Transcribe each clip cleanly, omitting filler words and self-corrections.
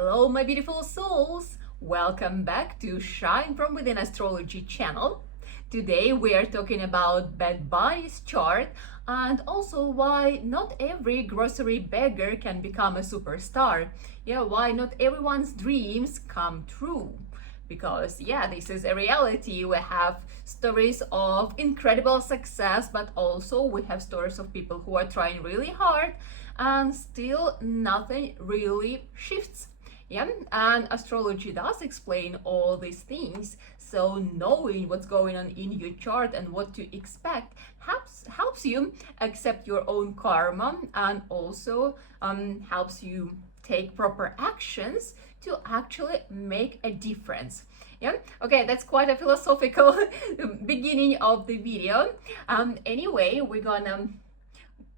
Hello, my beautiful souls! Welcome back to Shine From Within Astrology channel. Today we are talking about Bad Bunny's chart and also why not every grocery beggar can become a superstar. Yeah, why not everyone's dreams come true. Because this is a reality. We have stories of incredible success, but also we have stories of people who are trying really hard and still nothing really shifts. And astrology does explain all these things. So knowing what's going on in your chart and what to expect helps you accept your own karma, and also helps you take proper actions to actually make a difference. Okay, that's quite a philosophical beginning of the video. Anyway, we're gonna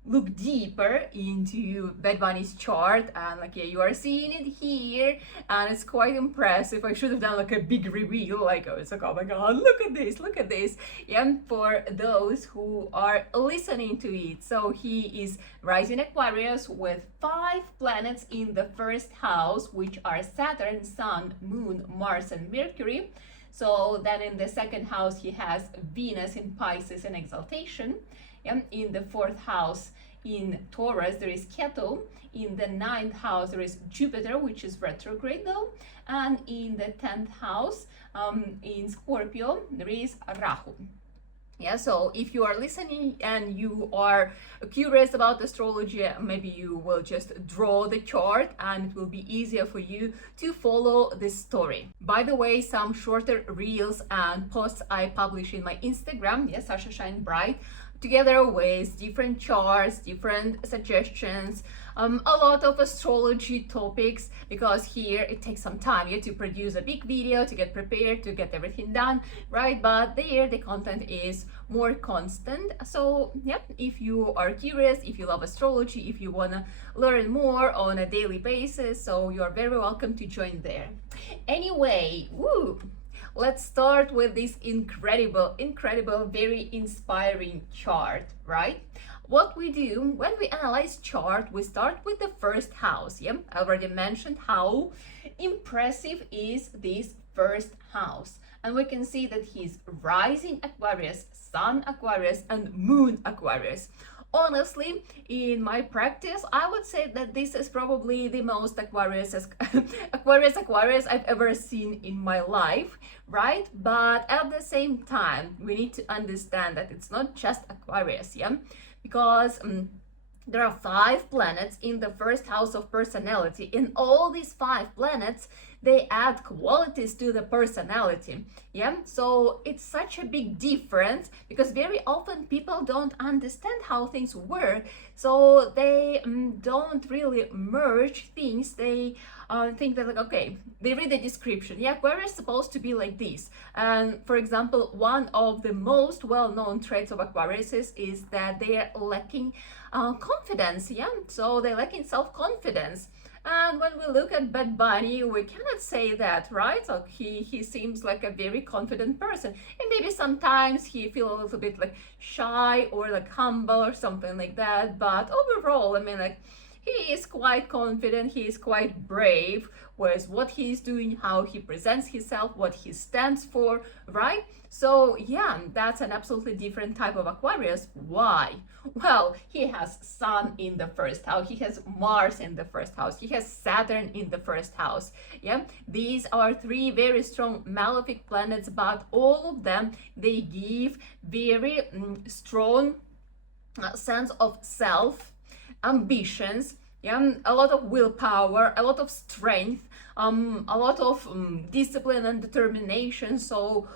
look deeper into Bad Bunny's chart, and you are seeing it here, and it's quite impressive. I should have done a big reveal, it's like, oh my god, look at this. For those who are listening to it. So he is rising Aquarius with 5 planets in the first house, which are Saturn, Sun, Moon, Mars, and Mercury. So then in the second house he has Venus in Pisces and exaltation. In the 4th house in Taurus there is Ketu. In the 9th house there is Jupiter, which is retrograde though, and in the 10th house in Scorpio there is Rahu. So if you are listening and you are curious about astrology, maybe you will just draw the chart and it will be easier for you to follow this story. By the way, some shorter reels and posts I publish in my Instagram, Sasha Shine Bright, together with different charts, different suggestions, a lot of astrology topics, because here it takes some time to produce a big video, to get prepared, to get everything done, right? But there the content is more constant. So if you are curious, if you love astrology, if you want to learn more on a daily basis, so you're very welcome to join there. Anyway, let's start with this incredible, very inspiring chart, right? What we do when we analyze chart, we start with the first house. I already mentioned how impressive is this first house. And we can see that he's rising Aquarius, Sun Aquarius, and Moon Aquarius. Honestly, in my practice, I would say that this is probably the most Aquarius I've ever seen in my life, right? But at the same time, we need to understand that it's not just Aquarius, because there are 5 planets in the first house of personality, and all these 5 planets, they add qualities to the personality. So it's such a big difference, because very often people don't understand how things work, so they don't really merge things. They think that okay, they read the description, Aquarius is supposed to be like this. And for example, one of the most well-known traits of Aquarius is that they are lacking confidence. So they're lacking self-confidence. And when we look at Bad Bunny, we cannot say that, right? So he seems like a very confident person, and maybe sometimes he feels a little bit shy or humble or something like that. But overall, he is quite confident, he is quite brave with what he's doing, how he presents himself, what he stands for, right? So that's an absolutely different type of Aquarius. Why? Well, he has Sun in the first house, he has Mars in the first house, he has Saturn in the first house. These are 3 very strong malefic planets, but all of them, they give very strong sense of self, ambitions, a lot of willpower, a lot of strength, a lot of discipline and determination. So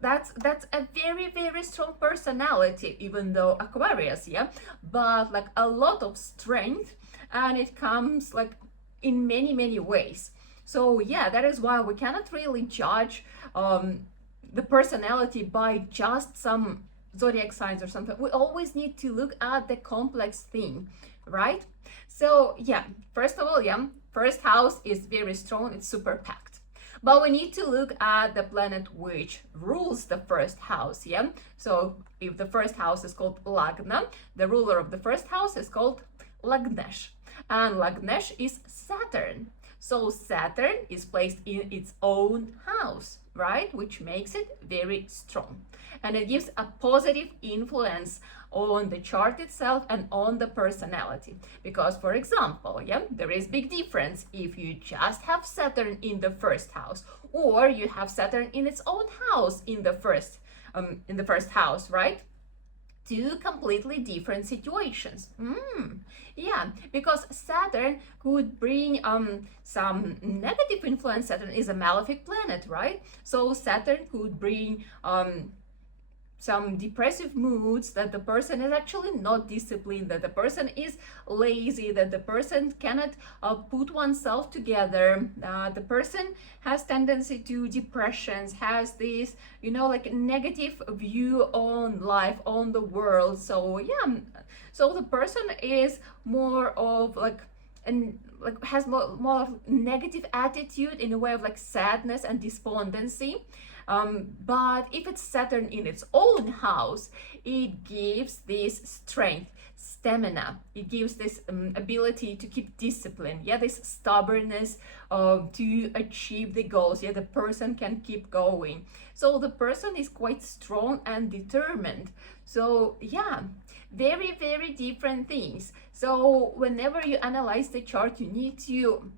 that's a very, very strong personality, even though Aquarius, but a lot of strength, and it comes in many ways. So that is why we cannot really judge the personality by just some zodiac signs or something. We always need to look at the complex thing, right? So first of all, first house is very strong, it's super packed. But we need to look at the planet which rules the first house. So if the first house is called Lagna, the ruler of the first house is called Lagnesh, and Lagnesh is Saturn. So Saturn is placed in its own house, right? Which makes it very strong. And it gives a positive influence on the chart itself and on the personality. Because, for example, yeah, there is big difference if you just have Saturn in the first house, or you have Saturn in its own house in the first house, right? Two completely different situations. Yeah, because Saturn could bring some negative influence. Saturn is a malefic planet, right? So Saturn could bring some depressive moods, that the person is actually not disciplined, that the person is lazy, that the person cannot put oneself together, the person has tendency to depressions, has this, you know, like negative view on life, on the world. So yeah, so the person is more of like, and like has more of negative attitude, in a way of like sadness and despondency. But if it's Saturn in its own house, it gives this strength, stamina. It gives this ability to keep discipline. Yeah, this stubbornness to achieve the goals. Yeah, the person can keep going. So the person is quite strong and determined. So yeah, very, very different things. So whenever you analyze the chart, you need to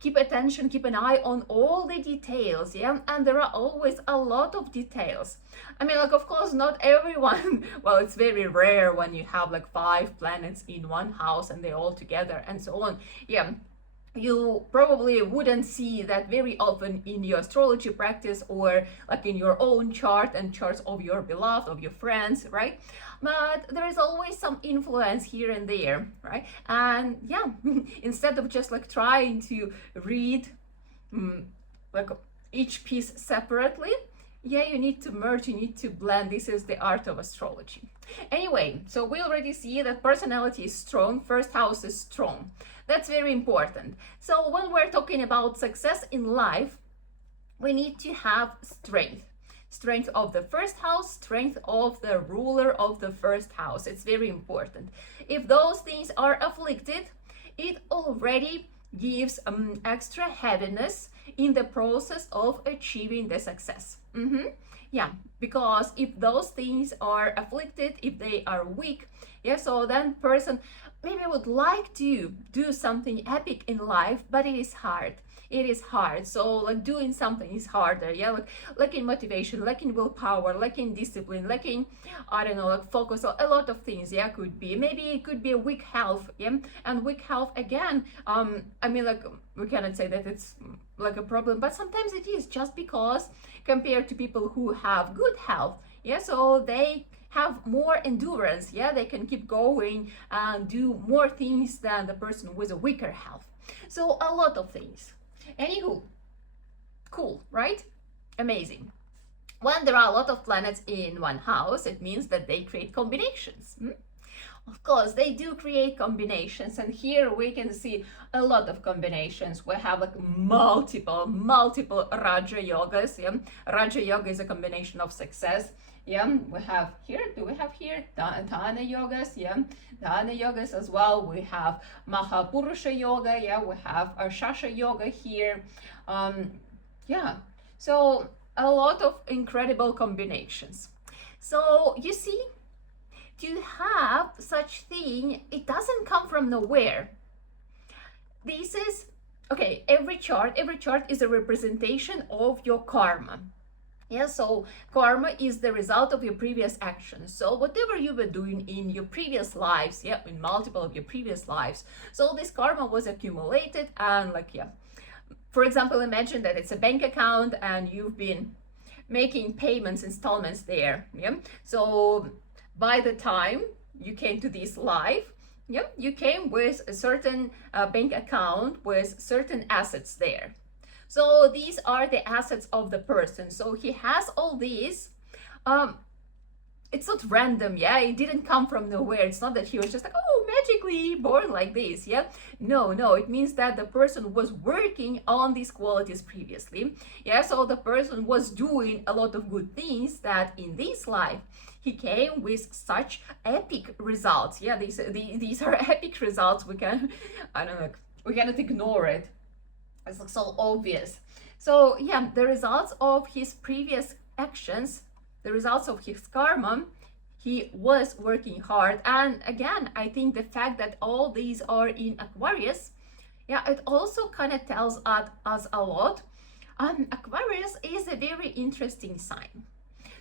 keep attention, keep an eye on all the details, yeah, and there are always a lot of details. I mean, like, of course, not everyone, well, it's very rare when you have like 5 planets in one house and they're all together and so on. Yeah, you probably wouldn't see that very often in your astrology practice, or like in your own chart and charts of your beloved, of your friends, right? But there is always some influence here and there, right? And yeah, instead of just like trying to read like each piece separately, yeah, you need to merge, you need to blend. This is the art of astrology. Anyway, so we already see that personality is strong, first house is strong. That's very important. So when we're talking about success in life, we need to have strength. Strength of the first house, strength of the ruler of the first house. It's very important. If those things are afflicted, it already gives extra heaviness in the process of achieving the success. Yeah, because if those things are afflicted, if they are weak, yeah, so then person maybe would like to do something epic in life, but it is hard. It is hard. So like doing something is harder. Yeah, like lacking motivation, lacking willpower, lacking discipline, lacking, I don't know, like focus. So a lot of things, yeah, could be. Maybe it could be a weak health, yeah, and weak health again. I mean, like we cannot say that it's like a problem, but sometimes it is, just because compared to people who have good health, yeah, so they have more endurance, yeah, they can keep going and do more things than the person with a weaker health. So a lot of things. Anywho, cool, right? Amazing. When there are a lot of planets in one house, it means that they create combinations. Of course, they do create combinations, and here we can see a lot of combinations. We have like multiple Raja Yogas. Yeah? Raja Yoga is a combination of success. Yeah, we have here, do we have here Dana Yogas? Yeah, Dana Yogas as well. We have Mahapurusha Yoga. Yeah, we have Shasha Yoga here. Yeah, so a lot of incredible combinations. So you see, to have such thing, it doesn't come from nowhere. This is, okay, every chart is a representation of your karma. Yeah, so karma is the result of your previous actions. So whatever you were doing in your previous lives, yeah, in multiple of your previous lives, so this karma was accumulated, and like, yeah, for example, imagine that it's a bank account and you've been making payments, installments there, yeah, so by the time you came to this life, yeah, you came with a certain bank account with certain assets there. So these are the assets of the person. So he has all these. It's not random, yeah? It didn't come from nowhere. It's not that he was just like, oh, magically born like this, yeah? No, it means that the person was working on these qualities previously, yeah? So the person was doing a lot of good things that in this life, he came with such epic results. Yeah, these are epic results. We can, I don't know, we cannot ignore it. It's like so obvious. So yeah, the results of his previous actions, the results of his karma, he was working hard. And again, I think the fact that all these are in Aquarius, yeah, it also kind of tells us a lot. Aquarius is a very interesting sign.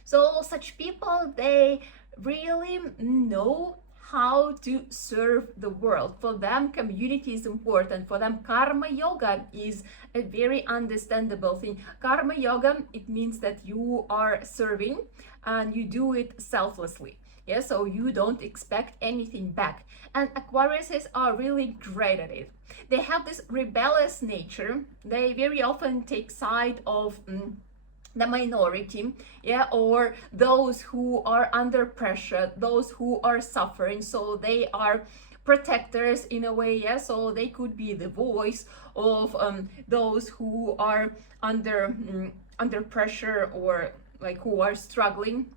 So such people, they really know how to serve the world. For them, community is important. For them, karma yoga is a very understandable thing. Karma yoga, it means that you are serving and you do it selflessly. Yeah, so you don't expect anything back. And Aquariuses are really great at it. They have this rebellious nature. They very often take side of the minority, yeah, or those who are under pressure, those who are suffering. So they are protectors in a way, yeah. So they could be the voice of those who are under pressure, or like who are struggling.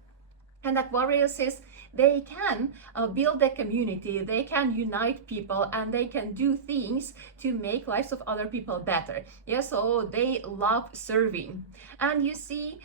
And Aquariuses, they can build a community, they can unite people, and they can do things to make lives of other people better. Yeah, so they love serving. And you see,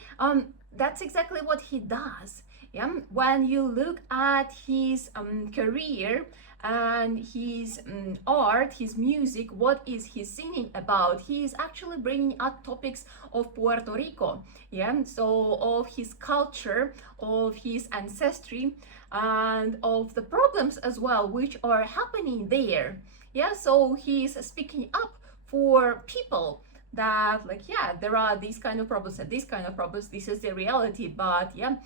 that's exactly what he does. Yeah, when you look at his career and his art, his music, what is he singing about? He is actually bringing up topics of Puerto Rico, yeah, so of his culture, of his ancestry, and of the problems as well which are happening there. Yeah, so he's speaking up for people that, like, yeah, there are these kind of problems and these kind of problems, this is the reality, but yeah,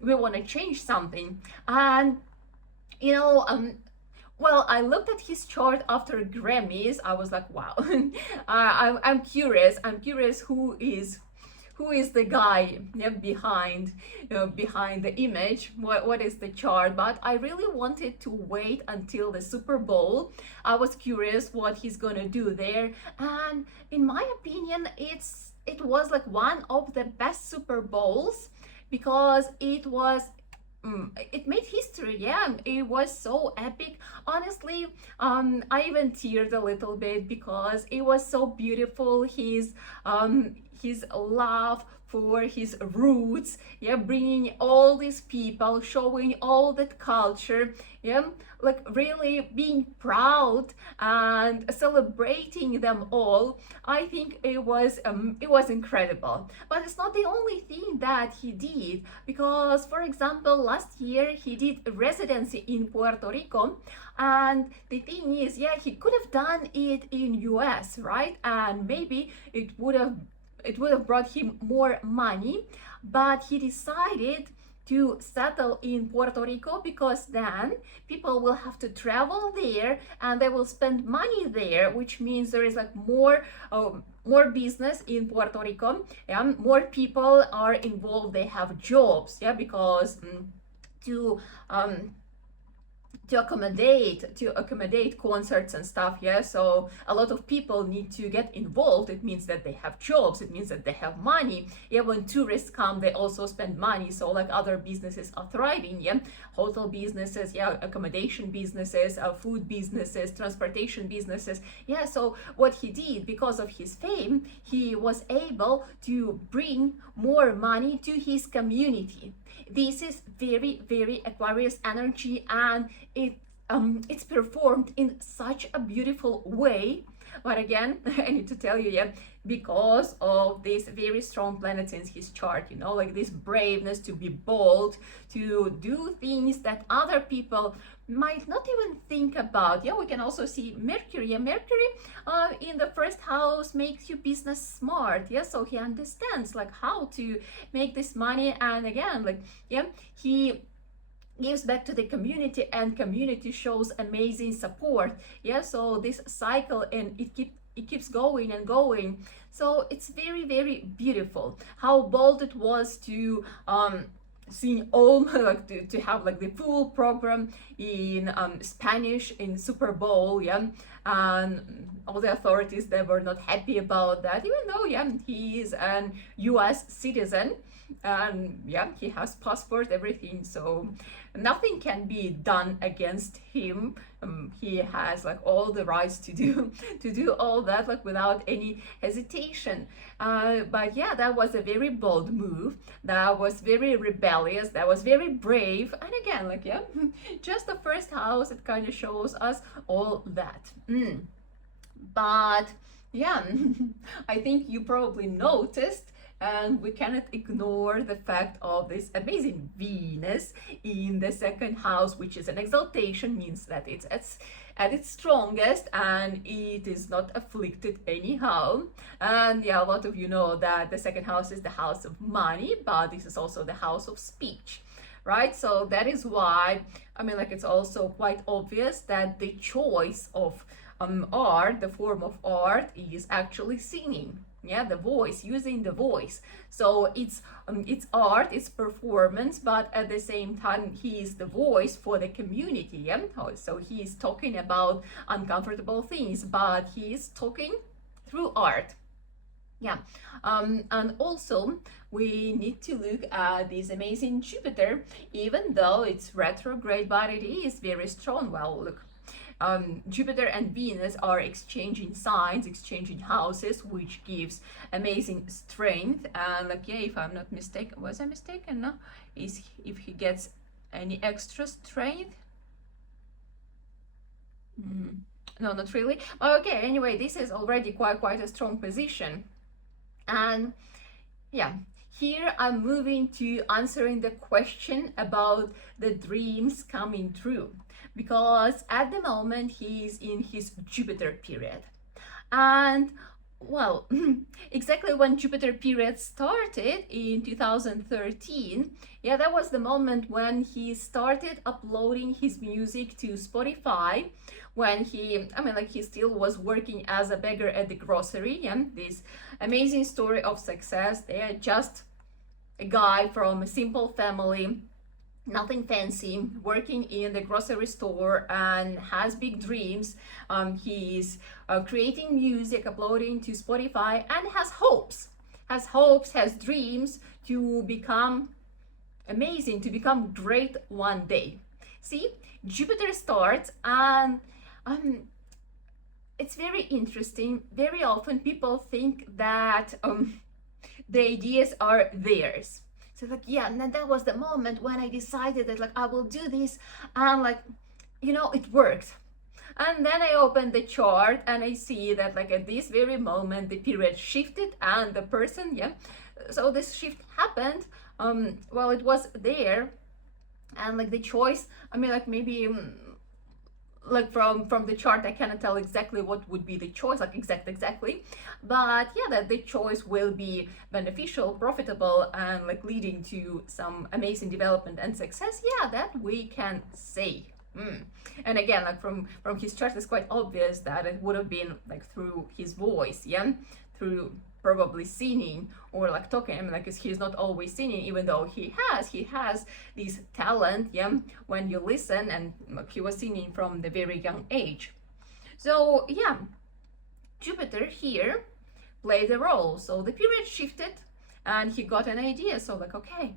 we want to change something. And you know, well, I looked at his chart after Grammys. I was like, wow. I'm curious. I'm curious who is the guy, yeah, behind the image. What is the chart? But I really wanted to wait until the Super Bowl. I was curious what he's gonna do there, and in my opinion, it was like one of the best Super Bowls, because it made history. Yeah, it was so epic. Honestly, I even teared a little bit because it was so beautiful. His love for his roots, yeah, bringing all these people, showing all that culture, yeah, like really being proud and celebrating them all. I think it was incredible. But it's not the only thing that he did, because for example, last year he did a residency in Puerto Rico, and the thing is, yeah, he could have done it in US, right? And maybe it would have brought him more money, but he decided to settle in Puerto Rico, because then people will have to travel there and they will spend money there, which means there is like more business in Puerto Rico. Yeah, more people are involved, they have jobs, yeah, because to accommodate concerts and stuff, yeah, so a lot of people need to get involved. It means that they have jobs, it means that they have money. Yeah, when tourists come, they also spend money, so like other businesses are thriving, yeah, hotel businesses, yeah, accommodation businesses, food businesses, transportation businesses. Yeah, so what he did, because of his fame, he was able to bring more money to his community. This is very, very Aquarius energy, and it's performed in such a beautiful way. But again, I need to tell you, yeah, because of these very strong planets in his chart, you know, like this braveness to be bold, to do things that other people might not even think about. Yeah, we can also see Mercury. Yeah, Mercury in the first house makes you business smart. Yeah, so he understands like how to make this money, and again, like, yeah, he gives back to the community, and community shows amazing support. Yeah, so this cycle, and it keeps going and going. So it's very, very beautiful how bold it was to see all like to have like the full program in Spanish in Super Bowl, yeah, and all the authorities, they were not happy about that, even though, yeah, he is an US citizen, and yeah, he has passport, everything, so nothing can be done against him. He has like all the rights to do to do all that, like without any hesitation. But yeah, that was a very bold move, that was very rebellious, that was very brave, and again, like, yeah, just the first house, it kind of shows us all that. But yeah, I think you probably noticed, and we cannot ignore the fact of this amazing Venus in the second house, which is an exaltation, means that it's at its strongest and it is not afflicted anyhow. And yeah, a lot of you know that the second house is the house of money, but this is also the house of speech, right? So that is why, I mean, like, it's also quite obvious that the choice of art, the form of art, is actually singing. Yeah, the voice, using the voice. So it's art, it's performance, but at the same time, he is the voice for the community. Yeah? So he is talking about uncomfortable things, but he is talking through art. Yeah, and also we need to look at this amazing Jupiter, even though it's retrograde, but it is very strong. Well, look. Jupiter and Venus are exchanging signs, exchanging houses, which gives amazing strength. And like, yeah, if I'm not mistaken, was I mistaken? No, is if he gets any extra strength? No, not really. Okay, anyway, this is already quite a strong position. And yeah, here I'm moving to answering the question about the dreams coming true, because at the moment he's in his Jupiter period. And well, exactly when Jupiter period started in 2013, yeah, that was the moment when he started uploading his music to Spotify, when he, I mean, like, he still was working as a beggar at the grocery. Yeah, this amazing story of success. They're just a guy from a simple family, nothing fancy, working in the grocery store, and has big dreams. He's creating music, uploading to Spotify, and has hopes, has dreams to become amazing, to become great one day. See, Jupiter starts, and it's very interesting. Very often people think that the ideas are theirs. So like, yeah, and then that was the moment when I decided that, like, I will do this, and like, you know, it worked. And then I opened the chart and I see that, like, at this very moment the period shifted and the person, yeah, so this shift happened. Well, it was there, and like the choice, I mean, like, maybe like from the chart I cannot tell exactly what would be the choice, like exactly, but yeah, that the choice will be beneficial, profitable, and like leading to some amazing development and success. Yeah, that we can say. And again, like from his chart, it's quite obvious that it would have been like through his voice, yeah, through probably singing or like talking. I mean, like, 'cause he's not always singing, even though he has this talent, yeah, when you listen, and like, he was singing from the very young age. So yeah, Jupiter here played a role. So the period shifted and he got an idea. So like, okay,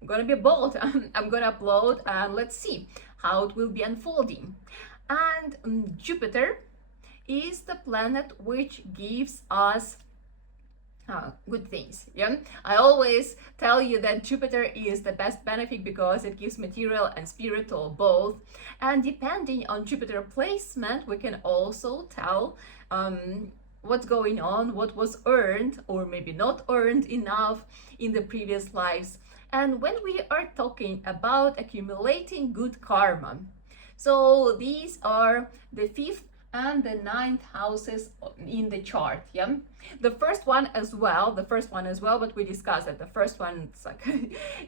I'm gonna be bold. I'm gonna upload, and let's see how it will be unfolding. And Jupiter is the planet which gives us good things. Yeah, I always tell you that Jupiter is the best benefit because it gives material and spiritual both. And depending on Jupiter placement, we can also tell what's going on, what was earned or maybe not earned enough in the previous lives. And when we are talking about accumulating good karma, so these are the 5th and the 9th houses in the chart. Yeah, the first one as well, but we discussed that the first one, it's like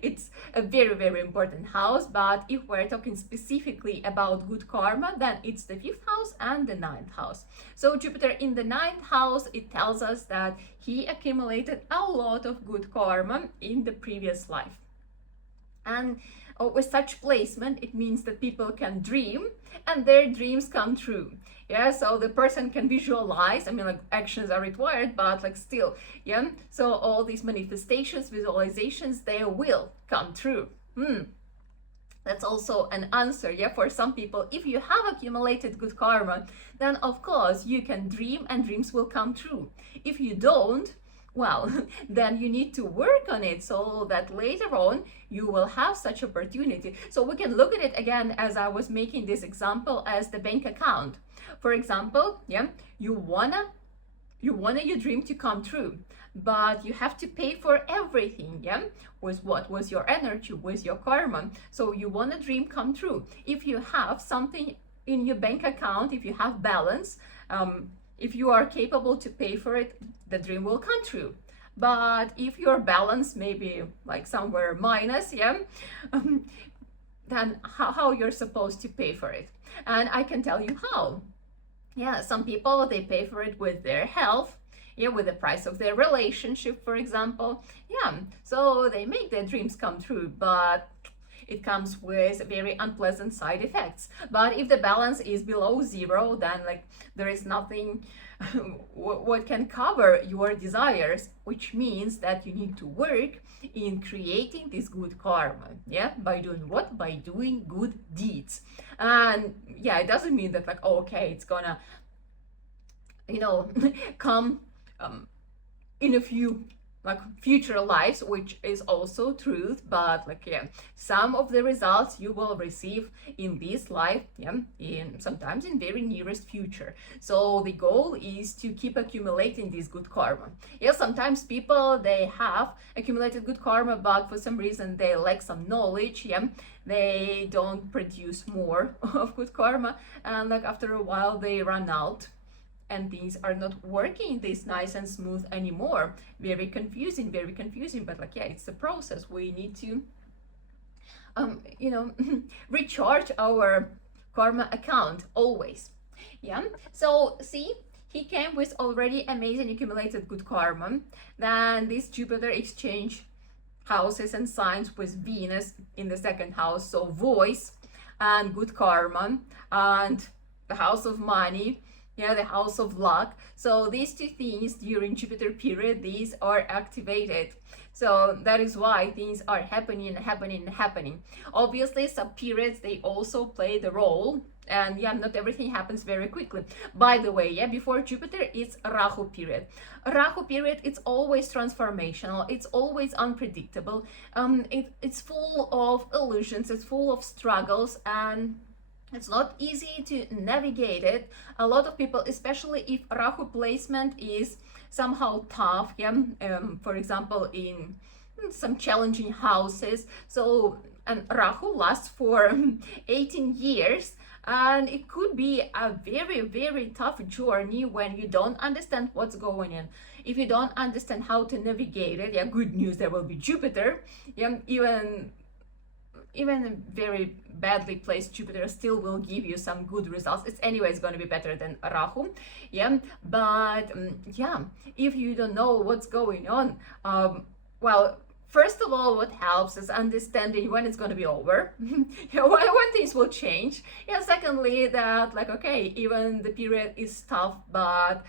it's a very important house. But if we're talking specifically about good karma, then it's the 5th house and the 9th house. So Jupiter in the 9th house, it tells us that he accumulated a lot of good karma in the previous life. And with such placement, it means that people can dream and their dreams come true. Yeah, so the person can visualize. I mean, like, actions are required, but like still, yeah. So all these manifestations, visualizations, they will come true. That's also an answer, yeah, for some people. If you have accumulated good karma, then of course you can dream and dreams will come true. If you don't, well, then you need to work on it so that later on you will have such opportunity. So we can look at it again, as I was making this example, as the bank account. For example, yeah, you wanna your dream to come true, but you have to pay for everything, yeah, with what was your energy, with your karma. So you want a dream come true. If you have something in your bank account, if you have balance, if you are capable to pay for it, the dream will come true. But if your balance maybe like somewhere minus, yeah, then how you're supposed to pay for it? And I can tell you how. Yeah, some people, they pay for it with their health, yeah, with the price of their relationship, for example. Yeah, so they make their dreams come true, but it comes with very unpleasant side effects. But if the balance is below zero, then like there is nothing what can cover your desires, which means that you need to work in creating this good karma. Yeah, by doing what? By doing good deeds. And yeah, it doesn't mean that like, oh, okay, it's gonna, you know, come in a few like future lives, which is also truth, but like, yeah, some of the results you will receive in this life, yeah, in sometimes in very nearest future. So the goal is to keep accumulating this good karma. Yeah, sometimes people, they have accumulated good karma, but for some reason they lack some knowledge, yeah, they don't produce more of good karma, and like after a while they run out and things are not working this nice and smooth anymore. Very confusing, but like, yeah, it's a process. We need to you know, recharge our karma account always. Yeah, so see, he came with already amazing accumulated good karma. Then this Jupiter exchange houses and signs with Venus in the second house, so voice and good karma, and the house of money, yeah, the house of luck. So these two things during Jupiter period, these are activated. So that is why things are happening. Obviously, some periods, they also play the role. And yeah, not everything happens very quickly. By the way, yeah, before Jupiter, it's Rahu period. Rahu period, it's always transformational. It's always unpredictable. It's full of illusions. It's full of struggles, and it's not easy to navigate it. A lot of people, especially if Rahu placement is somehow tough, yeah, for example, in some challenging houses. So, and Rahu lasts for 18 years, and it could be a very, very tough journey when you don't understand what's going on. If you don't understand how to navigate it, yeah, good news, there will be Jupiter. Yeah, even a very badly placed Jupiter still will give you some good results. It's anyways going to be better than Rahu, yeah. But yeah, if you don't know what's going on, well, first of all, what helps is understanding when it's going to be over, yeah, when things will change. Yeah, secondly, that like, okay, even the period is tough, but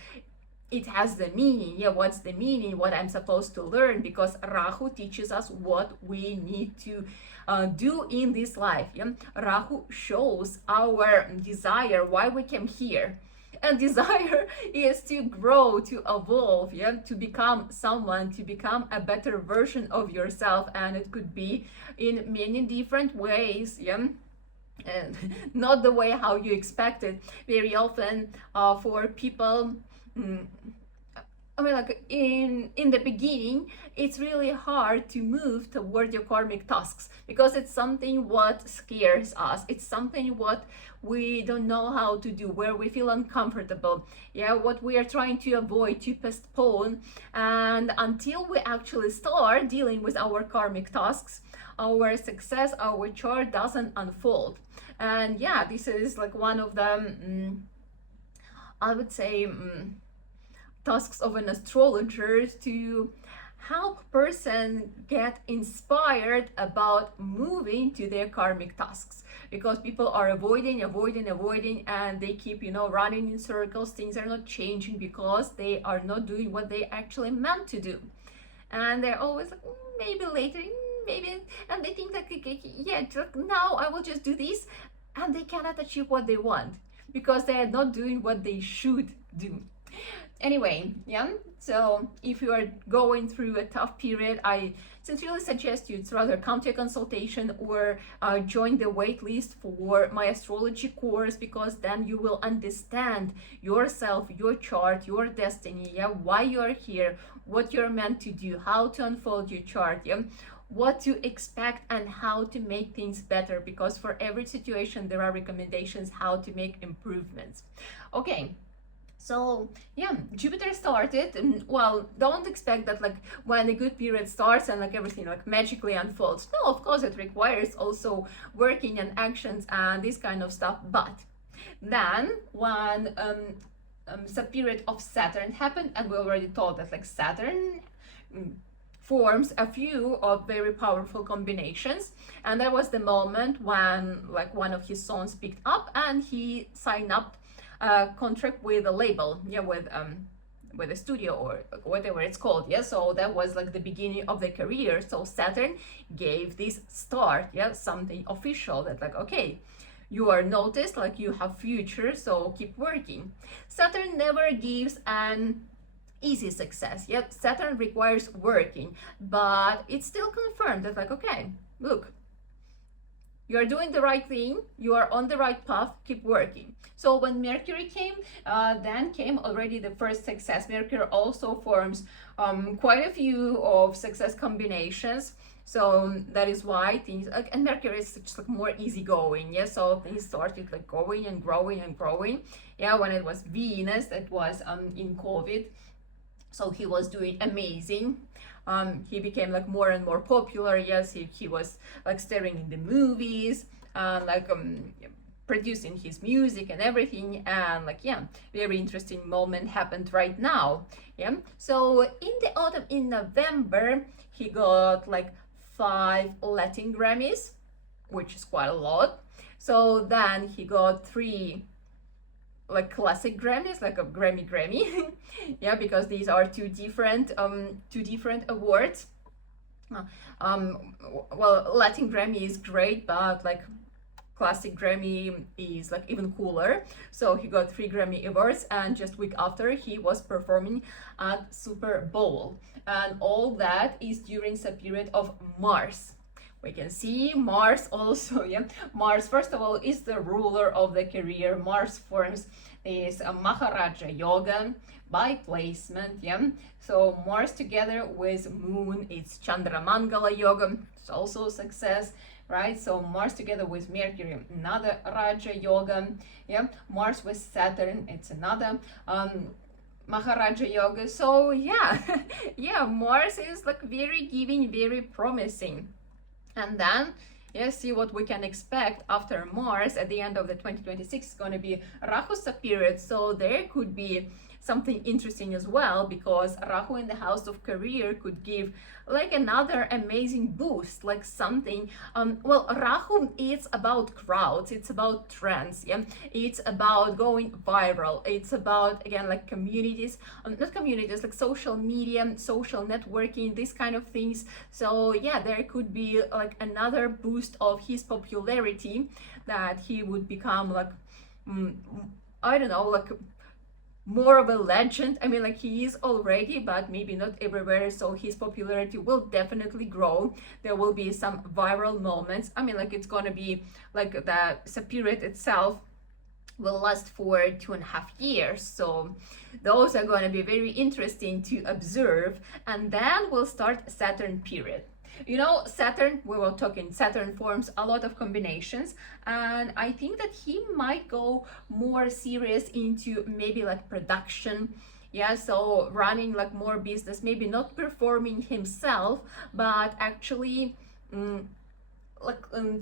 it has the meaning. Yeah, what's the meaning? What I'm supposed to learn? Because Rahu teaches us what we need to do in this life. Yeah? Rahu shows our desire, why we came here. And desire is to grow, to evolve, yeah, to become someone, to become a better version of yourself. And it could be in many different ways, yeah. And not the way how you expect it. Very often for people, I mean, like in the beginning, it's really hard to move toward your karmic tasks because it's something what scares us. It's something what we don't know how to do, where we feel uncomfortable. Yeah, what we are trying to avoid, to postpone. And until we actually start dealing with our karmic tasks, our success, our chart doesn't unfold. And yeah, this is like one of the, I would say, tasks of an astrologer to help person get inspired about moving to their karmic tasks, because people are avoiding, and they keep, running in circles. Things are not changing because they are not doing what they actually meant to do, and they're always like, maybe later, maybe, and they think that, yeah, now I will just do this, and they cannot achieve what they want because they are not doing what they should do. Anyway, yeah, so if you are going through a tough period, I sincerely suggest you to rather come to a consultation or join the wait list for my astrology course, because then you will understand yourself, your chart, your destiny, yeah, why you are here, what you're meant to do, how to unfold your chart, yeah, what to expect and how to make things better, because for every situation there are recommendations how to make improvements. Okay. So yeah, Jupiter started, and well, don't expect that like when a good period starts and like everything like magically unfolds. No, of course it requires also working and actions and this kind of stuff. But then when sub-period of Saturn happened, and we already told that like Saturn forms a few of very powerful combinations, and that was the moment when like one of his sons picked up and he signed up contract with a label, yeah, with a studio or whatever it's called, yeah. So that was like the beginning of the career. So Saturn gave this start, yeah, something official that like, okay, you are noticed, like you have future, so keep working. Saturn never gives an easy success, yeah. Saturn requires working, but it's still confirmed that like, okay, look, you are doing the right thing, you are on the right path, keep working. So when Mercury came, then came already the first success. Mercury also forms quite a few of success combinations. So that is why things like, and Mercury is just like more easygoing, yeah. So things started like going and growing and growing. Yeah, when it was Venus, that was in COVID. So he was doing amazing. He became like more and more popular. Yes, he was like starring in the movies, like producing his music and everything. And like, yeah, very interesting moment happened right now. Yeah. So in the autumn, in November, he got like 5 Latin Grammys, which is quite a lot. So then he got 3 like classic Grammys, like a Grammy. Yeah, because these are two different awards. Well, Latin Grammy is great, but like classic Grammy is like even cooler. So he got 3 Grammy awards, and just week after he was performing at Super Bowl, and all that is during the period of Mars. We can see Mars also, yeah. Mars, first of all, is the ruler of the career. Mars forms this Maharaja Yoga by placement, yeah. So Mars together with Moon, it's Chandramangala Yoga. It's also a success, right? So Mars together with Mercury, another Raja Yoga, yeah. Mars with Saturn, it's another Maharaja Yoga. So yeah, yeah, Mars is like very giving, very promising. And then, yeah, see what we can expect after Mars at the end of the 2026 is going to be Rahu's period. So there could be something interesting as well, because Rahu in the house of career could give like another amazing boost, like something. Well, Rahu, it's about crowds, it's about trends, yeah, it's about going viral, it's about, again, like communities, not communities, like social media, social networking, these kind of things. So yeah, there could be like another boost of his popularity, that he would become like I don't know, like more of a legend. I mean, like he is already, but maybe not everywhere. So his popularity will definitely grow. There will be some viral moments. I mean, like it's gonna be like the period itself will last for 2.5 years. So those are going to be very interesting to observe. And then we'll start Saturn period. You know, Saturn, we were talking, Saturn forms a lot of combinations, and I think that he might go more serious into maybe like production. Yeah, so running like more business, maybe not performing himself, but actually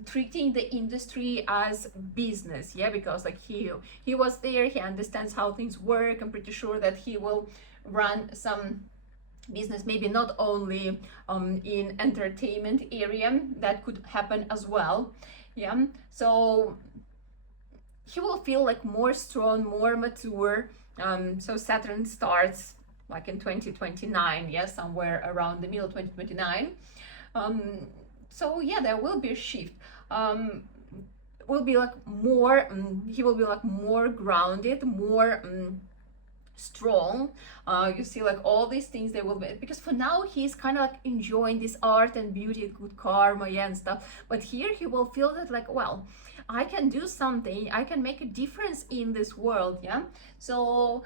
treating the industry as business. Yeah, because like he was there, he understands how things work. I'm pretty sure that he will run some business, maybe not only in entertainment area, that could happen as well. Yeah, so he will feel like more strong, more mature. So Saturn starts like in 2029, yeah, somewhere around the middle of 2029. So yeah, there will be a shift. Will be like more, he will be like more grounded, more strong. You see, like all these things they will be, because for now he's kind of like enjoying this art and beauty, good karma, yeah, and stuff. But here he will feel that like, well, I can do something, I can make a difference in this world, yeah. So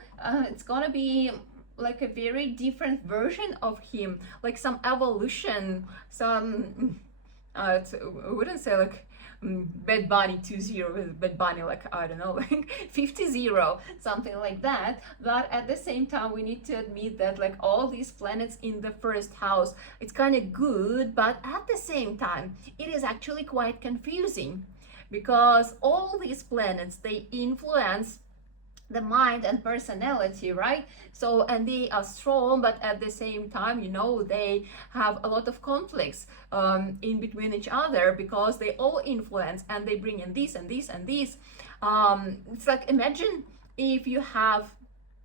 it's gonna be like a very different version of him, like some evolution, some I wouldn't say like Bad Bunny 2-0, Bad Bunny like, I don't know, like 50-0, something like that. But at the same time, we need to admit that like all these planets in the first house, it's kind of good, but at the same time, it is actually quite confusing, because all these planets, they influence the mind and personality, right? So, and they are strong, but at the same time, you know, they have a lot of conflicts in between each other, because they all influence and they bring in this and this and this. It's like, imagine if you have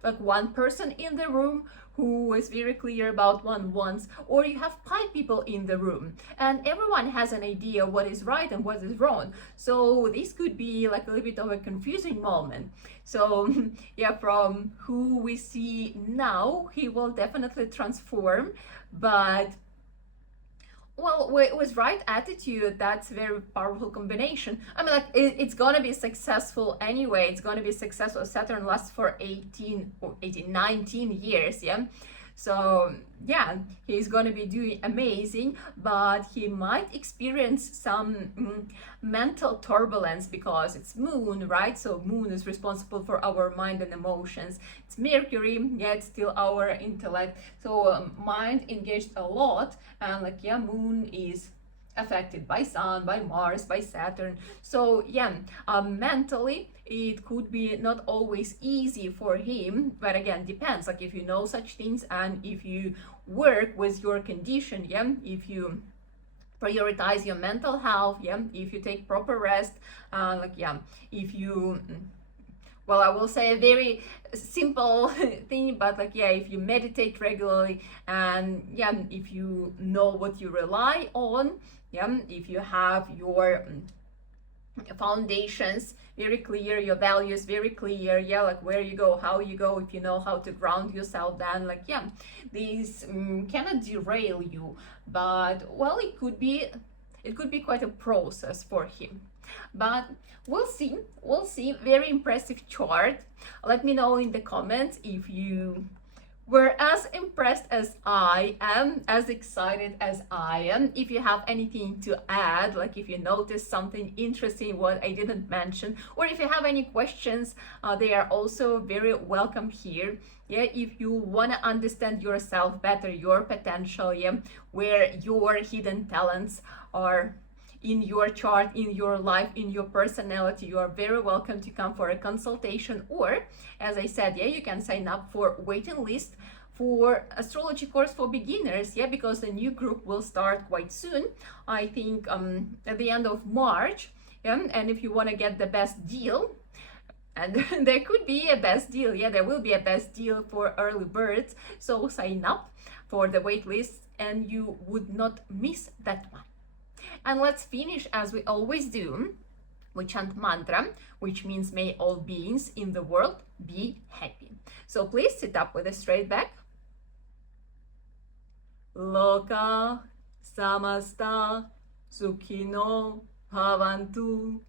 like one person in the room who is very clear about one wants, or you have 5 people in the room and everyone has an idea what is right and what is wrong. So this could be like a little bit of a confusing moment. So yeah, from who we see now, he will definitely transform, but well, with right attitude, that's a very powerful combination. I mean, like, it's gonna be successful anyway. It's gonna be successful. Saturn lasts for 19 years, yeah. So yeah, he's gonna be doing amazing, but he might experience some mental turbulence, because it's moon, right? So moon is responsible for our mind and emotions. It's Mercury, yeah, it's still our intellect. So mind engaged a lot, and like, yeah, moon is affected by Sun, by Mars, by Saturn. So yeah, mentally it could be not always easy for him, but again, depends, like if you know such things and if you work with your condition, yeah, if you prioritize your mental health, yeah, if you take proper rest, like, yeah, if you, well, I will say a very simple thing, but like, yeah, if you meditate regularly, and yeah, if you know what you rely on, yeah, if you have your foundations very clear, your values very clear, yeah, like where you go, how you go, if you know how to ground yourself, then like, yeah, these cannot derail you. But well, it could be quite a process for him, but we'll see. Very impressive chart. Let me know in the comments if you were as impressed as I am, as excited as I am. If you have anything to add, like if you noticed something interesting what I didn't mention, or if you have any questions, they are also very welcome here. Yeah, if you want to understand yourself better, your potential, yeah, where your hidden talents are in your chart, in your life, in your personality, you are very welcome to come for a consultation, or as I said, yeah, you can sign up for waiting list for astrology course for beginners, yeah, because the new group will start quite soon, I think at the end of March, yeah. And if you want to get the best deal, and there could be a best deal, yeah, there will be a best deal for early birds, so sign up for the wait list and you would not miss that one. And let's finish as we always do. We chant mantra, which means may all beings in the world be happy. So please sit up with a straight back. Loka samasta sukhino bhavantu.